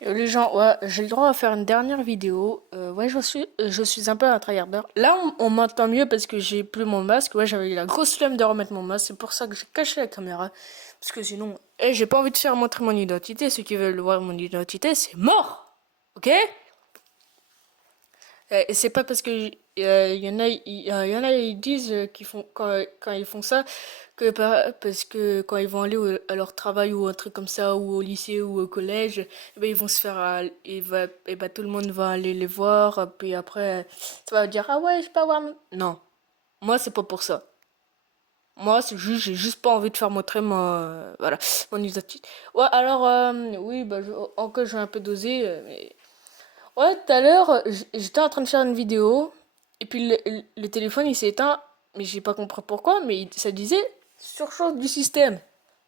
Les gens, ouais, j'ai le droit à faire une dernière vidéo. Ouais, je suis un peu un tryharder. Là, on m'entend mieux parce que j'ai plus mon masque. Ouais, j'avais eu la grosse flemme de remettre mon masque. C'est pour ça que j'ai caché la caméra. Parce que sinon, j'ai pas envie de faire montrer mon identité. Ceux qui veulent voir mon identité, c'est mort. Ok? Et c'est pas parce que y en a, ils disent qu'ils font quand ils font ça que parce que quand ils vont aller à leur travail ou un truc comme ça ou au lycée ou au collège, eh ben ils vont se faire et ben tout le monde va aller les voir puis après tu vas dire ah ouais je peux avoir non moi c'est pas pour ça. Moi c'est juste j'ai juste pas envie de faire montrer voilà mon identité. Ouais alors oui bah encore j'ai un peu dosé mais ouais, tout à l'heure, j'étais en train de faire une vidéo, et puis le téléphone il s'est éteint, mais j'ai pas compris pourquoi, mais ça disait surchauffe du système.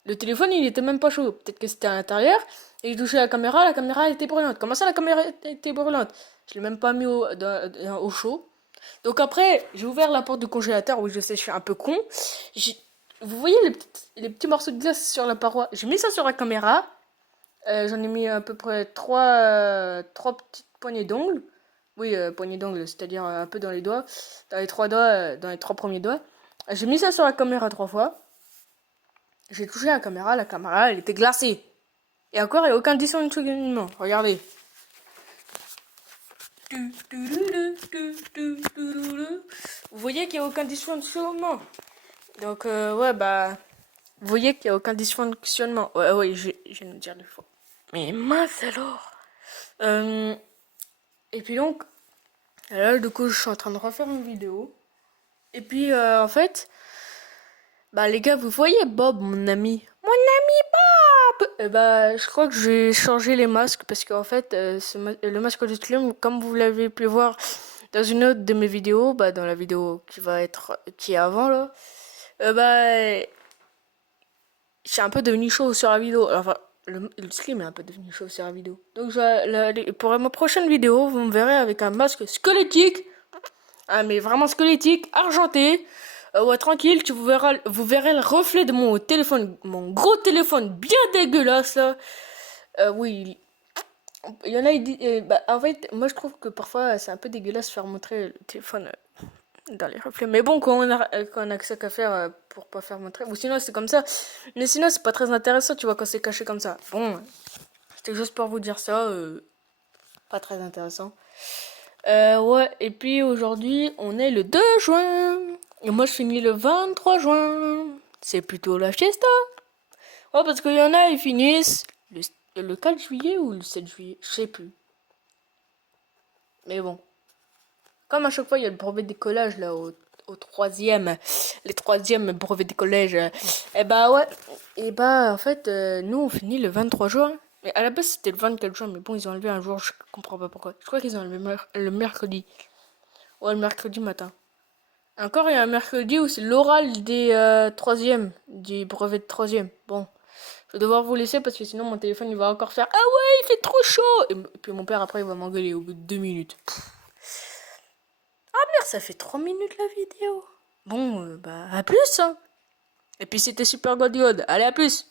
Le téléphone il était même pas chaud, peut-être que c'était à l'intérieur, et je touchais la caméra était brûlante. Comment ça la caméra était brûlante? Je l'ai même pas mis au chaud. Donc après, j'ai ouvert la porte du congélateur, oui je sais, je suis un peu con. J'ai- Vous voyez les petits morceaux de glace sur la paroi? J'ai mis ça sur la caméra, j'en ai mis à peu près trois petites poignées d'ongles. Oui, poignées d'ongles, c'est-à-dire un peu dans les doigts, dans les trois doigts, dans les trois premiers doigts. J'ai mis ça sur la caméra trois fois. J'ai touché la caméra, elle était glacée. Et encore, il n'y a aucun dysfonctionnement. Regardez. Vous voyez qu'il n'y a aucun dysfonctionnement. Donc, ouais, bah, vous voyez qu'il n'y a aucun dysfonctionnement. Ouais, ouais, je vais nous dire deux fois. Mais mince alors. Euh, et puis donc, là, du coup, je suis en train de refaire une vidéo. Et puis, en fait, bah, les gars, vous voyez Bob, mon ami? Mon ami Bob! Bah, je crois que j'ai changé les masques parce qu'en fait, le masque de Slim, comme vous l'avez pu voir dans une autre de mes vidéos, bah, dans la vidéo qui est avant, là, bah, c'est un peu devenu chaud sur la vidéo. Enfin, le Slim est un peu devenu chaud sur la vidéo. Donc, pour ma prochaine vidéo, vous me verrez avec un masque squelettique. Ah, mais vraiment squelettique, argenté. Ouais, tranquille, vous verrez le reflet de mon téléphone, mon gros téléphone bien dégueulasse là. Oui, il y en a, bah, en fait, moi je trouve que parfois c'est un peu dégueulasse de faire montrer le téléphone dans les reflets. Mais bon, quand on a que ça qu'à faire pour pas faire montrer, ou sinon c'est comme ça. Mais sinon c'est pas très intéressant, tu vois, quand c'est caché comme ça. Bon, c'était juste pour vous dire ça, pas très intéressant. Ouais, et puis aujourd'hui, on est le 2 juin. Et moi, je finis le 23 juin. C'est plutôt la fiesta. Ouais, parce qu'il y en a, ils finissent le 4 juillet ou le 7 juillet. Je sais plus. Mais bon. Comme à chaque fois, il y a le brevet de décollage, là, au troisième. Les troisièmes brevets de collège. Et bah ouais. Et bah, en fait, nous, on finit le 23 juin. Mais à la base, c'était le 24 juin. Mais bon, ils ont enlevé un jour. Je comprends pas pourquoi. Je crois qu'ils ont enlevé le mercredi. Ouais, le mercredi matin. Encore, il y a un mercredi où c'est l'oral des troisièmes, des brevets de troisième. Bon, je vais devoir vous laisser parce que sinon mon téléphone il va encore faire ah ouais, il fait trop chaud. Et puis mon père après il va m'engueuler au bout de 2 minutes. Ah merde, ça fait 3 minutes la vidéo. Bon, bah à plus, hein. Et puis c'était super God. Allez, à plus.